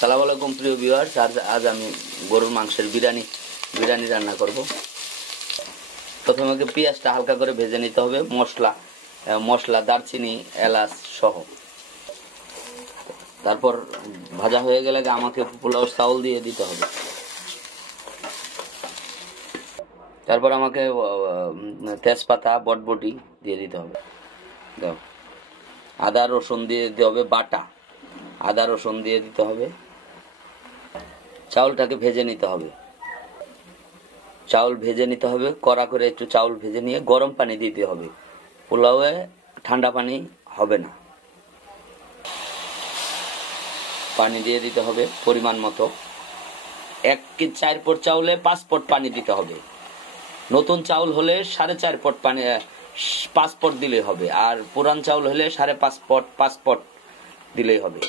সালাম আলাইকুম প্রিয় ভিউয়ার্স, আজ আমি গরুর মাংসের বিরিয়ানি রান্না করব। প্রথমে পেঁয়াজটা হালকা করে ভেজে নিতে হবে, মশলা দারচিনি এলাচ সহ। তারপর ভাজা হয়ে গেলে আমাকে পোলাও চাউল দিয়ে দিতে হবে। তারপর আমাকে তেজপাতা বটবটি দিয়ে দিতে হবে। আদা রসুন দিয়ে দিতে হবে, বাটা আদা রসুন দিয়ে দিতে হবে। চাউলটাকে ভেজে নিতে হবে, কড়া করে একটু চাউল ভেজে নিয়ে গরম পানি দিতে হবে। পোলাওয়ে ঠান্ডা পানি হবে না। পানি দিয়ে দিতে হবে পরিমাণ মতো। 1/4 পট চাউলে 5 পট পানি দিতে হবে। নতুন চাউল হলে 4.5 পট পানি 5 পট দিলেই হবে, আর পুরান চাউল হলে 5.5 পট দিলেই হবে।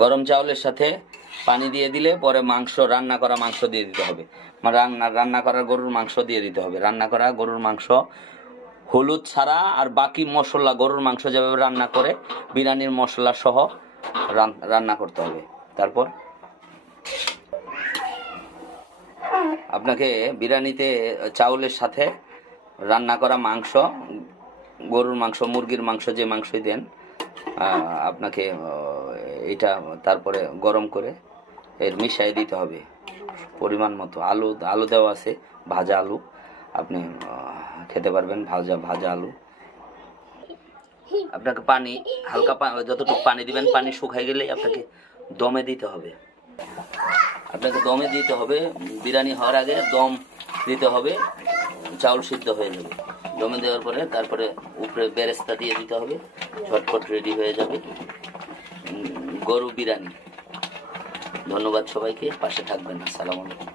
গরম চাউলের সাথে পানি দিয়ে দিলে পরে রান্না করা মাংস দিয়ে দিতে হবে। রান্না করা গরুর মাংস দিয়ে দিতে হবে। রান্না করা গরুর মাংস হলুদ ছাড়া আর বাকি মশলা, গরুর মাংস যেভাবে রান্না করে বিরিয়ানির মশলা সহ রান্না করতে হবে। তারপর আপনাকে বিরিয়ানিতে চাউলের সাথে রান্না করা মাংস, গরুর মাংস, মুরগির মাংস, যে মাংসই দেন আপনাকে এটা তারপরে গরম করে এর মিশাই দিতে হবে পরিমাণ মতো। আলু দেওয়া আছে, ভাজা আলু, আপনি খেতে পারবেন ভাজা আলু। আপনাকে পানি হালকা যতটুকু পানি দিবেন, পানি শুকাই গেলেই আপনাকে দমে দিতে হবে। বিরিয়ানি হওয়ার আগে দম দিতে হবে, চাউল সিদ্ধ হয়ে যাবে। দমে দেওয়ার পরে তারপরে উপরে বেরেস্তা দিয়ে দিতে হবে, ঝটপট রেডি হয়ে যাবে গরু বিরিয়ানি। ধন্যবাদ সবাইকে, পাশে থাকবেন। আসসালামু আলাইকুম।